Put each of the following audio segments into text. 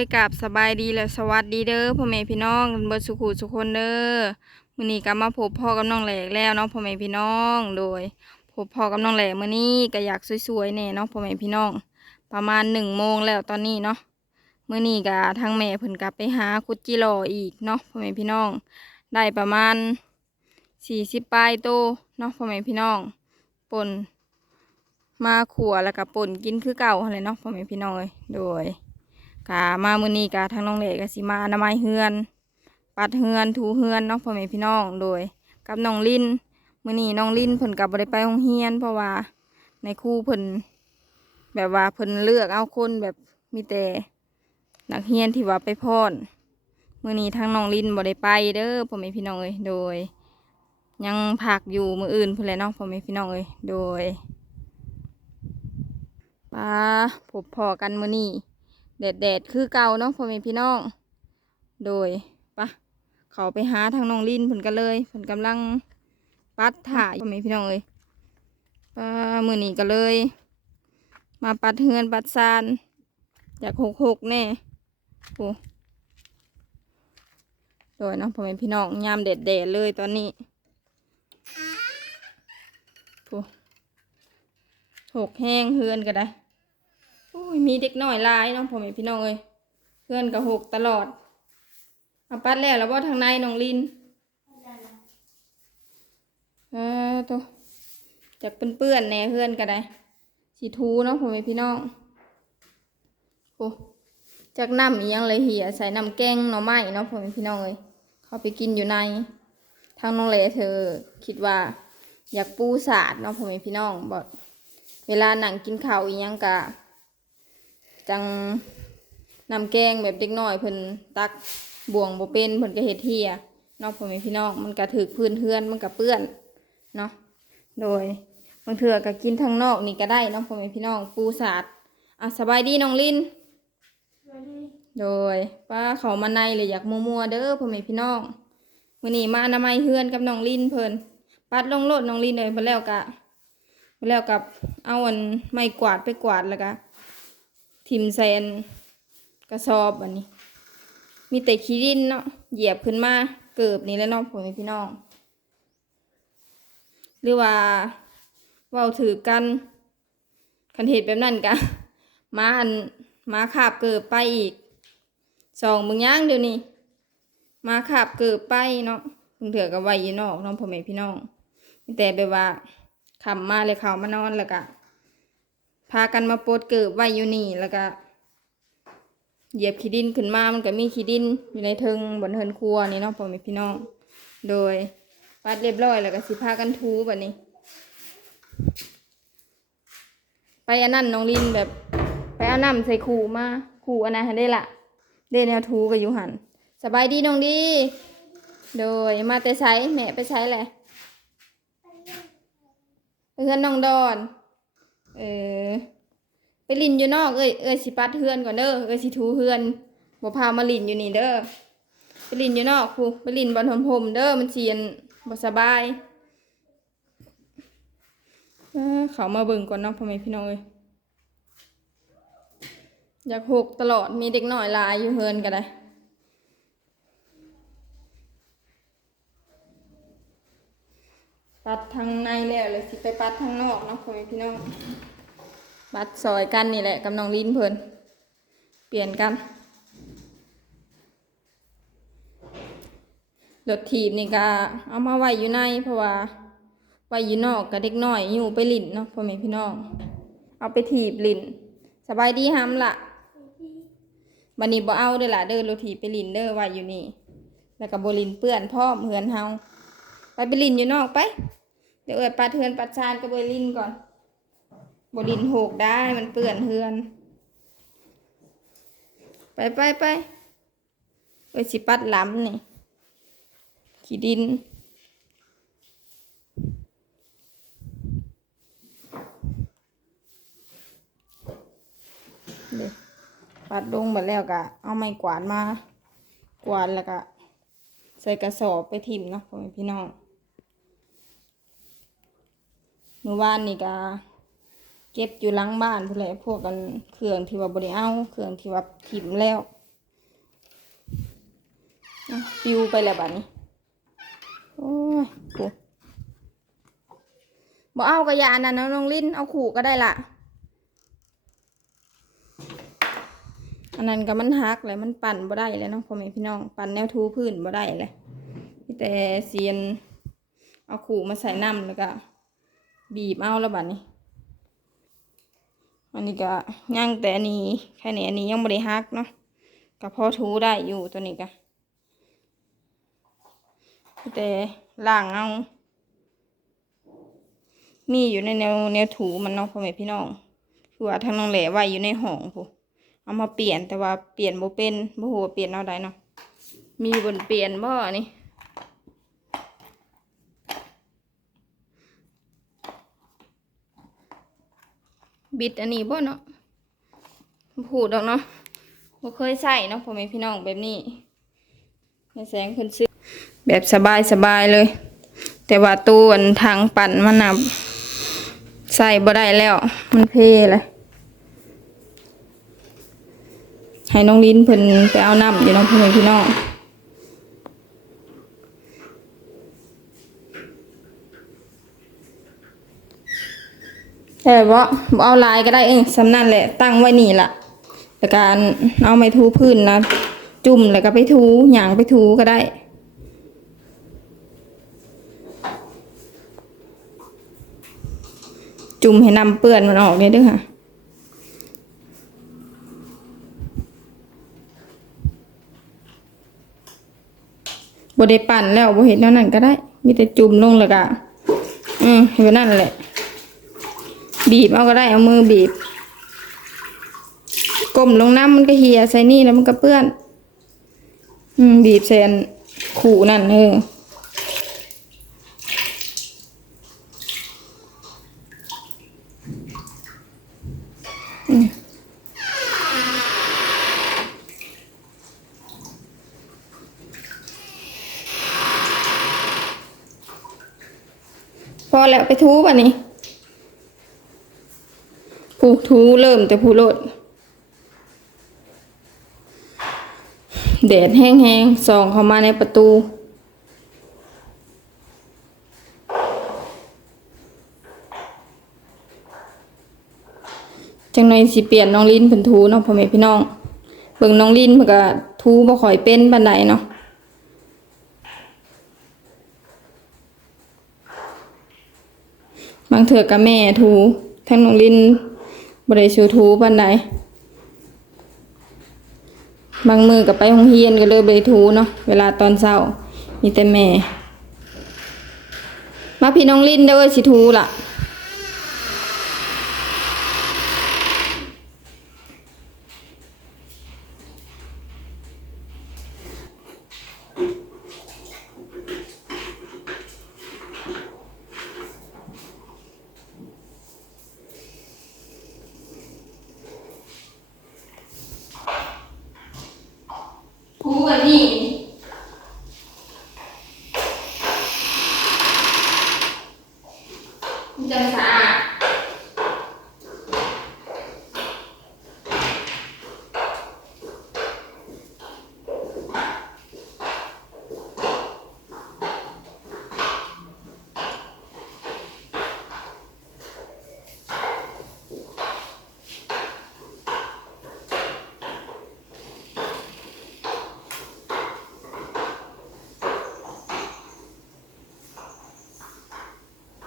ยกับสบายดีและสวัสดีเด้อพ่อแม่พี่น้องเบิดสุขุสุคนเด้อมื้อนี้ก็มาพบพ่อกับน้องแหลกแล้วเนาะพ่อแม่พี่น้องโดยพบพ่อกับน้องแหลกมื้อนี้ก็อยากสวยๆแน่เนาะพ่อแม่พี่น้อง ประมาณหนึ่งโมงแล้วตอนนี้เนาะมื้อนี้ก็ทางแม่เพิ่นก็ไปหาคุดจิโร่อีกเนาะพ่อแม่พี่น้อง ได้ประมาณสี่สิบปลายโตเนาะพ่อแม่พี่น้องปนมาขัวแล้วก็ปนกินคือเก่าอะไรเนาะพ่อแม่พี่น้องเลยโดย กามามื้อนี้กาทางน้องเล็กก็สิมาอนามัยเฮือน ปัดเฮือนถูเฮือนเนาะพ่อแม่พี่น้องโดย กับน้องลินมื้อนี้น้องลินเพิ่นก็บ่ได้ไปโรงเรียน เพราะว่าในครูเพิ่นแบบว่าเพิ่นเลือกเอาคนแบบมีแต่นักเรียนที่ว่าไปพอนมื้อนี้ทางน้องลินบ่ได้ไปเด้อพ่อแม่พี่น้องเอ้ยโดย ยังพักอยู่มื้ออื่นพุ่นแหละเนาะพ่อแม่พี่น้องเอ้ยโดยป้าพบพอกันมื้อนี้ แดดแดดๆคือเก่าเนาะพ่อแม่พี่น้อง โดยปะเขาไปหาทางน้องลินเพิ่นกันเลยเพิ่นกำลังปัดถ่ายพ่อแม่พี่น้องเอ้ยปะมือนี้ก็เลย มาปัดเฮือนปัดซานอยากหกหกๆแน่โอ้โดยเนาะพ่อแม่พี่น้องยามแดดแดดๆเลยตอนนี้โอ้หกแห้งเฮือนก็ได้ ยมีเด็กน้อยหลายเน้องพ่อแม่พี่น้องเอ้ยเพื่อนกับหกตลอดเอาปัดแล้วแล้วว่าทางในน้องลินเออตัวจากเปื้อนๆแน่เพื่อนก็ได้สีทูเนาะพ่อแม่พี่น้องโอ้จากน้ำอียังเลยเหี่ยใส่น้ำแกงหน่อไม้เนาะพ่อแม่พี่น้องเอ้ยเขาไปกินอยู่ใน ทางน้องเลเธอคิดว่า อยากปูสาดเนาะพ่อแม่พี่น้องบอกเวลาหนังกินข้าวอียังกะ จังนำแกงแบบเด็กน้อยเพิ่นตักบ่วงบ่เป็นเพิ่นก็เฮ็ดเฮียนาะพ่อแม่พี่น้องมันก็ถึกพื้นเฮือนมันก็เปื้อนเนาะโดยบางเทื่อก็กินทางนอกนี่ก็ได้เนาะพ่อแม่พี่น้องปูสาดอะสบายดีน้องลินโดยป้าเขามาในเลยอยากมัวๆเด้อพ่อแม่พี่น้องมื้อนี้มาอนามัยเฮือนกับน้องลินเพิ่นปัดลงโลดน้องลินเลยเพิ่แล้วก็เพิ่แล้วกับเอาอันไม้กวาดไปกวาดแล้วก็ ทิมแซนกระสอบอันนี้ มีแต่ขี้ดินเนาะเหยียบขึ้นมาเกิบนี่แล้วเนาะผมพี่น้อง หรือว่าว้าถือกันคันเหตุแบบนั้นกะมาอันมาขาบเกิบไปอีกสองมึงย่างเดี๋ยวนี้มาขาบเกิบไปเนาะเพิ่งเถื่อกับไว้ยู่นอกน้องพ่อแม่พี่น้องแต่แบบว่าขำมาเลยเขามานอนแล้วก็ พากันมาโปดเกิบไว้อยู่นี่แล้วก็เหยียบขี้ดินขึ้นมา มันก็มีขี้ดินอยู่ในเทิงบนเทินครัวนี่เนาะพ่อแม่พี่น้อง โดยปัดเรียบร้อยแล้วก็สิพากันทูแบบนี้ ไปอันนั้นน้องลินแบบ ไปอาน้ำใส่ขู่มาขู่อันนั้นให้ได้ละได้แนวทูกับยูหันสบายดีน้องดี โดยมาแต่ใช้แม่ไปใช้แหละเพื่อนน้องดอน เออ ไปลินอยู่นอกเอ้ยเอ้ยสิปัดเฮือนก่อนเด้อเอ้ยสิทูเฮือนบ่พามาลินอยู่นี่เด้อไปลินอยู่นอกครูไปลินบอลหมๆเด้อมันเสียนบ่สบายเออเขามาเบิ่งก่อนเนาะพ่อแม่พี่น้องเอ้ยอยากหกตลอดมีเด็กน้อยลายอยู่เฮือนก็ได้ปัดทางในแล้วเลยสิไปปัดทางนอกเนาะพ่อแม่พี่น้อง บัดซอยกันนี่แหละกับน้องลิ้นเพิ่นเปลี่ยนกันรถถีบนี่ก็เอามาไว้อยู่ในเพราะว่าไว้อยู่นอกกับเด็กน้อยอยู่ไปลินเนาะพ่อแม่พี่น้อง เอาไปถีบลินสบายดีฮัมละบันนี้บ่เอาเด้อล่ะเด้อรถถีบไปลินเด้อไว้อยู่นี่ แล้วก็บ่ลิ่นเปื้อนพร้อมเหือนเฮาไปไปลินอยู่นอกไป เดี๋ยวเอิดปัดเฮือนปัดชานกับเบลินก่อน บดินหกได้มันเปื่อนเฮือน ไปไปไปไปสิปัดล้ำนี่ขี้ดินเดี๋ยวปัดลงมดแล้วก็เอาไม้กวาดมา กวาดแล้วก็ใส่กระสอบไปทิมเนาะพ่อแม่พี่น้องเมื่อวานนี่ก็ เก็บอยู่หลังบ้านพวกแหละพวกกันเครื่องที่ว่าบริเอาเครื่องที่ว่าถิ่มแล้วอะปิวไปแล้วบัดนี้โอ้ยกูบ่เอากระยาอันนั้นนะน้องลิ้นเอาขู่ก็ได้ละอันนั้นก็มันหักเลยมันปั่นบ่ได้เลยเนาะพ่อแม่พี่น้องปั่นแนวทูพื้นบ่ได้เลยมีแต่เซียนเอาขู่มาใส่น้ำแล้วก็บีบเอาแล้วบัดนี้ อันนี้ก็ย่างแต่อันนี้แค่นี้อันนี้ยังไม่ได้ฮักเนาะก็พอทูได้อยู่ตัวนี้ก็แต่ล่างเอามีอยู่ในแนวแนวถูมันเนาะพ่อแม่พี่น้องคือว่าทางน้องแหล่ไว้อยู่ในห้องพูเอามาเปลี่ยนแต่ว่าเปลี่ยนบ่เป็นบ่ฮู้ว่าเปลี่ยนเอาใดเนาะมีบนเปลี่ยนบ่อนี่ บิดอันนี้บ่เนาะผูดดอกเนาะบ่เคยใส่เนาะพ่อแม่พี่น้องแบบนี้ในแสงขึ้นซื้อแบบสบายสบายเลย แต่ว่าตัวอันทางปั่นมันน่ะใส่บ่ได้แล้ว มันเพเลยให้น้องลิ้นเพิ่นไปเอาน้ำอยู่เนาะพ่อแม่พี่น้อง แต่ว่าบ่เอาลายก็ได้เองสำนั่นแหละ ตั้งไว้นี่ละแต่การเอาไม้ทูพื้นนะจุ่มแล้วก็ไปทูหยางไปทูก็ได้จุ่มให้นำเปื้อนมันออกเนี่ยด้วยค่ะบได้ปั่นแล้วบ่เห็นแนวนั้นก็ได้ มีแต่จุ่มลงแล้วก็อืมแบบนั้นแหละ บีบเอาก็ได้เอามือบีบก้มลงน้ำมันก็เหี่ยใส่นี่แล้วมันก็เปื้อน อืม บีบใส่อันขู่นั่นเออพอแล้วไปทูป่ะนี่ ผู้ทูเริ่มแต่ผู้โลดแดดแห้งๆส่องเข้ามาในประตูจังหน่อยสิเปลี่ยนน้องลิ้นเป็นทูเนาะพ่อแม่พี่น้อง เบิ่งน้องลิ้นมันก็ทูบ่ค่อยเป็นปานใดเนาะบางเถื่อกับแม่ทูทั้งน้องลิน บริชูทูปันไหนบางมือกับไปโรงเรียนก็เลยบริทูเนาะเวลาตอนเช้ามีแต่แม่ มาพี่น้องลินเด้อสิทูล่ะ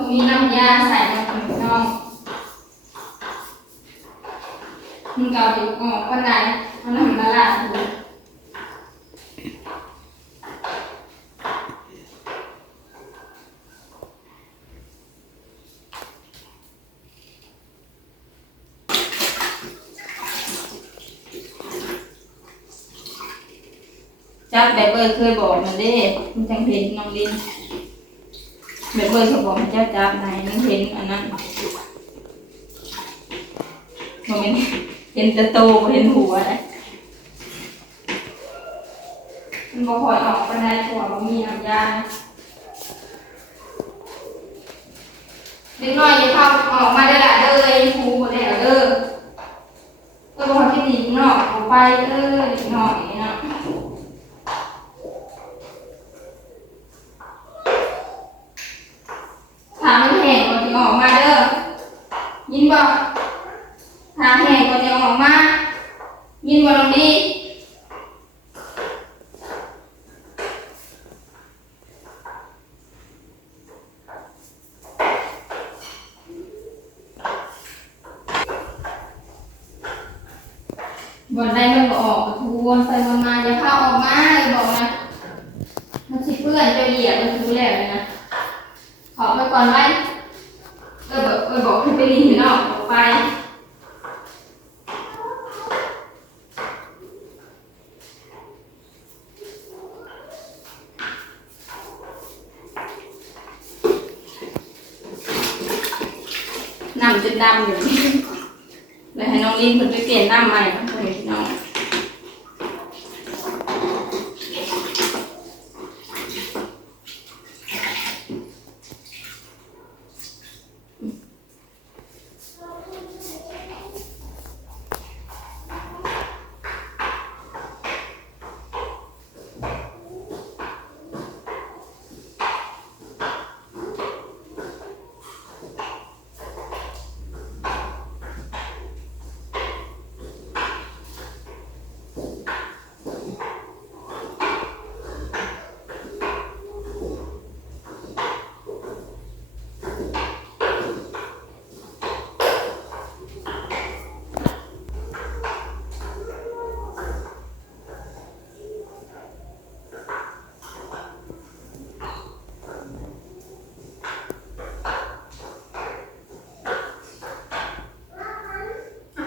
ผมมีน้ำยาใส่มาถึงน้องมันเก่าอยู่ออกวันไหนมันทำละลายถูจับแบบเบิร์เคยบอกมันด้มันจังเห็นน้องลิน แบบเบิร์เขาบอกมันเจ้าจับไหนมันเห็นอันนั้นมันเป็นเห็นแต่โตบ่เห็นหัวเลยมันบอกหอยออกไปได้หัวมันมีน้ำยาเด็กน้อยอย่าเข้าออกมาได้ละเด้อหูหมดแล้วเด้อก็บอกที่ดีนาะออกไปเด้อเด็กน้อยเนาะ ออกมาเด้อ ยิน บ่หาแห่ก่อนจะออกมายินบ่ลงดีบนได้มันก็ออกกระทูวนไปวนมาอย่าเข้าออกมาเลยบอกนะมันสิเพื่อนจะเหยียบมันทูแหลกเลยนะขอไปก่อนไว้เออบอกเออบอกให้ไปรีนนอกออกไป น้ำจะดำอยู่ เลยให้น้องลินเพิ่นไปเปลี่ยนน้ำใหม่นะพ่อแม่พี่น้อง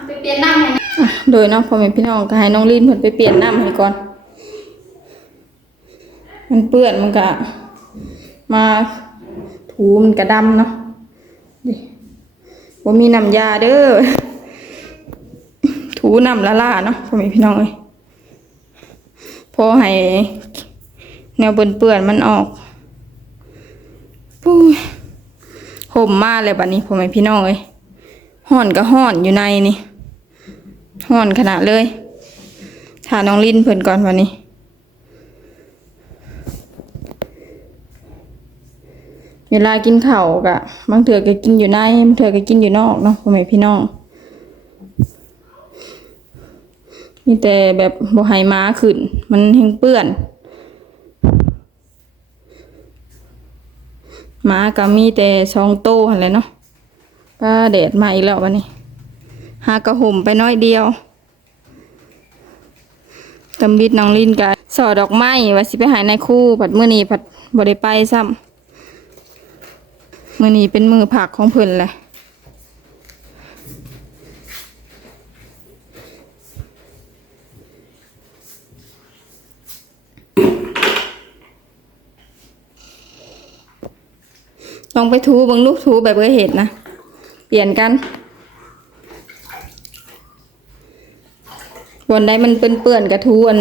ไปเป ลี่ยนน้ำให้นะโดยเนาะพ่อแม่พี่น้องก็ให้น้องลินเพิ่นไปเปลี่ยนน้ำให้ก่อน มันเปื้อนมันก็มาถูมันกระดำเนาะดิบ่มีน้ำยาเด้อ ถูน้ำละล่าเนาะพ่อแม่พี่น้องเอ้ยพอให้แนวเปื้อนๆมันออกปุ้ยห่มมาเลยบัดนี้พ่อแม่พี่น้องเอ้ยห่อนก็ห่อนอยู่ในนี่ ห่อนขนาดเลยถาน้องลินเพิ่นก่อนวันนี้ เวลากินเข้ากะบางเถื่อก็กินอยู่ในบางเถื่อก็กินอยู่นอกเนาะพ่อแม่พี่น้องมีแต่แบบบ่ให้ม้าขึ้น มันแห้งเปื้อนหมาก็มีแต่ซองโตหั่นแหละเนาะก็แดดมาอีกแล้ววันนี้ หากระห่มไปน้อยเดียวกำบิดน้องลินกะสอดอกไม้ว่าสิไปหายในคู่ผัดมื้อนี้ผัดบ่ได้ไปซ้ำมื้อนี้เป็นมือผักของเพิ่นแหละลองไปถูบางลูกถูแบบเคยเห็นนะ เปลี่ยนกัน วันใดมันเป็นเปื่อนๆกับทูอัน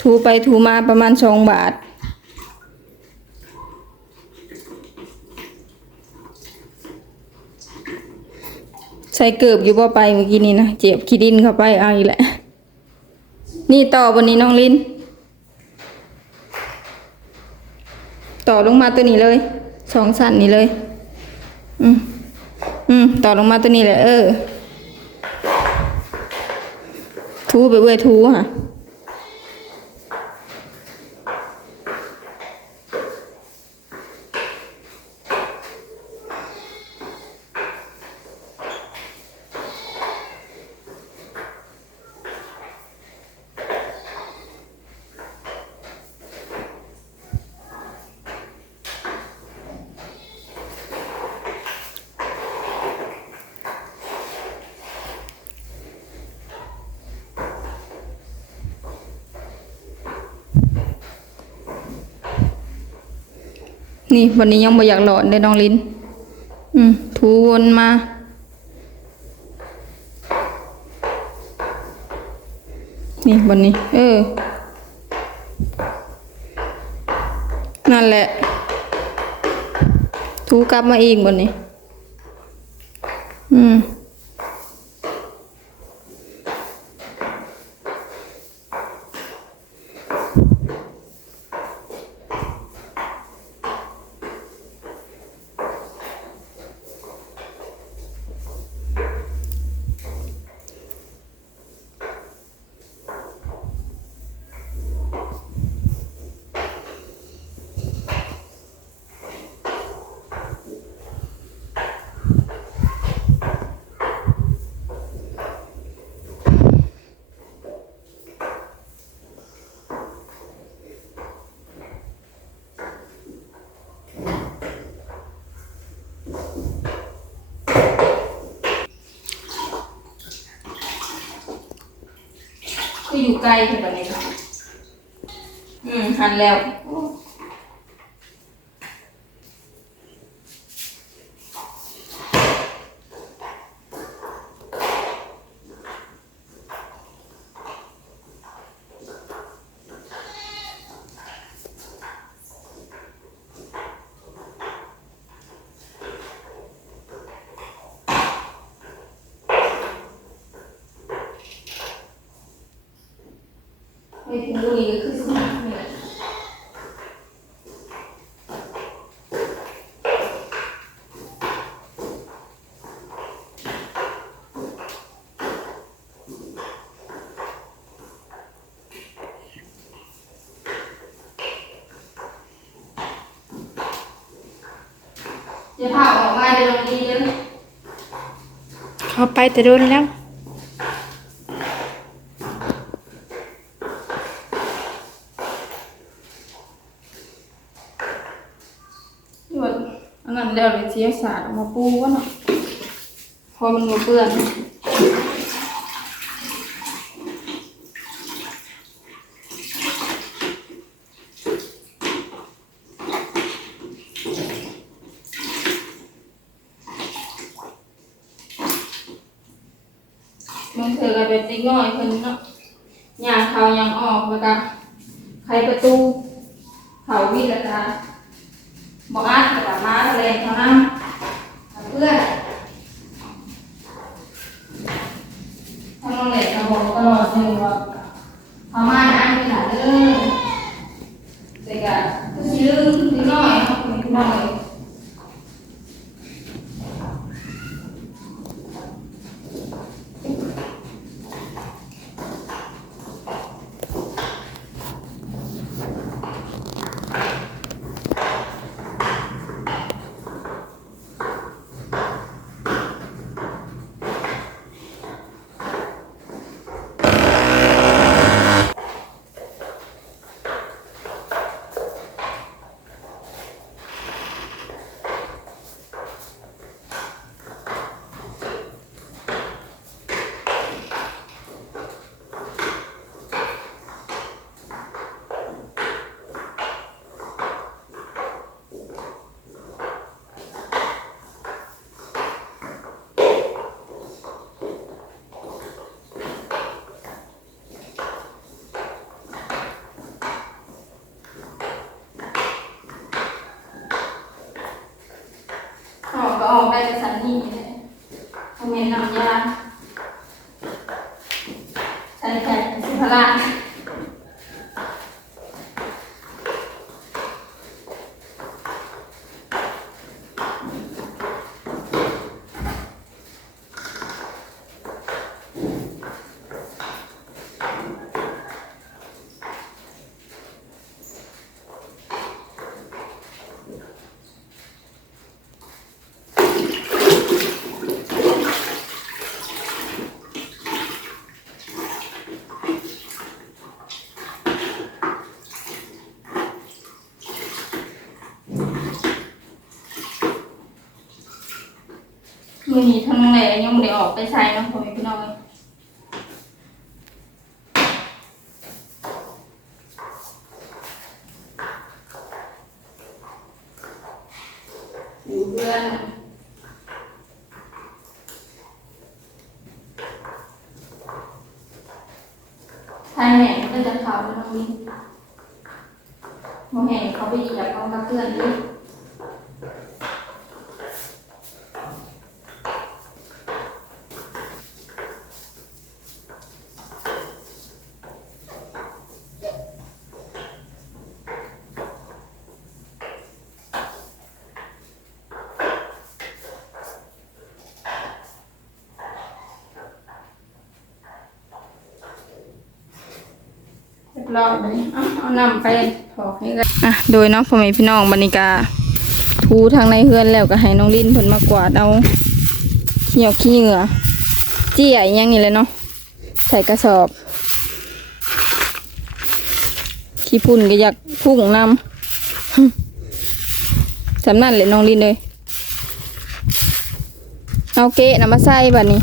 ทูไปทูมาประมาณสองบาทใส่เกือบอยู่บ่ไปเมื่อกี้นี้นะเจ็บขี้ดินเข้าไปเอาอีกแหละนี่ต่อบนนี้น้องลินต่อลงมาตัวนี้เลยสองสั้นนี้เลย อืมอืมต่อลงมาตัวนี้เลยเออ ทูไปเว้ยทูฮะ นี่วันนี้ยังบ่อยากหลอนเลยน้องลินอืมทูวนมา นี่วันนี้ เออ นั่นแหละทูกลับมาอีกวันนี้ อืม อยู่ไกลถึงแบบนี้ค่ะอืมหันแล้ว โอ้ไม่ถึงลูกนี้ก็คือสมัครนี่แหละจะพาออกมาเดี๋ยวลงดีเลยเขาไปแต่โดนแล้ว หยวดอันนั้นเดี๋ยวเลยเสียสารเอามาปูวะเนาะพอมันบ่เปื้อนมันเถือกันเป็นเด็กน้อยคนเนาะหยาเขาย่างออกแล้วก็ไขประตูเขาวิ่งแล้วก็บอกอ่านกลับมาทะเลเขานั่งกับเพื่อนทำโรงเรียน เขาบอกตลอดเลยว่าเขามาอ่านไปหาเรื่องแต่ก็ก็สิลืมนิดหน่อยเขาเป็นหน่อยออกก็ออกได้แต่สันนี่แหละทำไมนำยาใส่แผ่นสุภาระ มื อนี้ทั้งแหล่ยังไม่ได้ออกไปใช้น้องพ่อแม่พี่น้องเลยอยู่เพื่อนทายแห่ก็จะเขาแล้วน้องมิ้นโมแห่เขาไปเหยียบเอามาเพื่อนดิเรีย ร้อยเลยเอานำไปถอกให้กันอะโดยเนาะพ่อแม่พี่น้องบรรยากาทูทางในเฮือนแล้วก็ให้น้องลิ้นเพิ่นมากวาดเอาเหี่ยวขี้เหงื่อเจี้ยอหยังนี่เลยเนาะใส่กระสอบขี้พุ่นก็อยากพุ่งนำสำนั่นเลยน้องลิ้นเลยเอาเกะนำมาใส่บัดนี้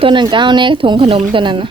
ตัวนั้นก็เอาแน่ถุงขนมตัวนั้นนะ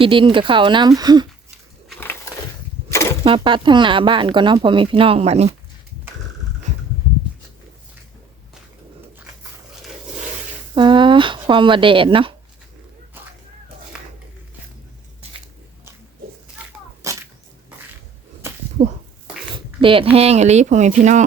ขี้ดินกับเขาวนำมาปัดทางหน้าบ้านก่อนเนาะพอมีพี่น้องบัดนี้เออความว่าแดดเนาะแดดแห้งอย่างนี้พอมีพี่น้อง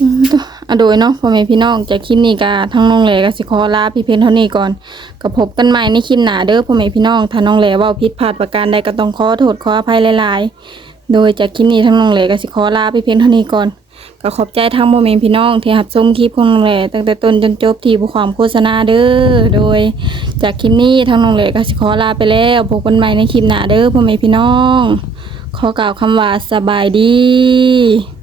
อืมตัวอะ โดยเนาะพ่อแม่พี่น้องจากคลิปนี้ก็ทั้งน้องแหลก็สิขอลาพี่เพียงเท่านี้ก่อนก็พบกันใหม่ในคลิปหน้าเด้อพ่อแม่พี่น้องถ้าน้องแหลเว้าผิดพลาดประการใดก็ต้องขอโทษขออภัยหลายๆ โดยจากคลิปนี้ทั้งน้องแหลก็สิขอลาพี่เพียงเท่านี้ก่อนก็ขอบใจทั้งพ่อแม่พี่น้องที่รับชมคลิปของน้องแหลตั้งแต่ต้นจนจบที่ผู้ความโฆษณาเด้อโดย จากคลิปนี้ทั้งน้องแหลก็สิขอลาไปแล้วพบกันใหม่ในคลิปหน้าเด้อพ่อแม่พี่น้อง ขอกล่าวคำว่าสบายดี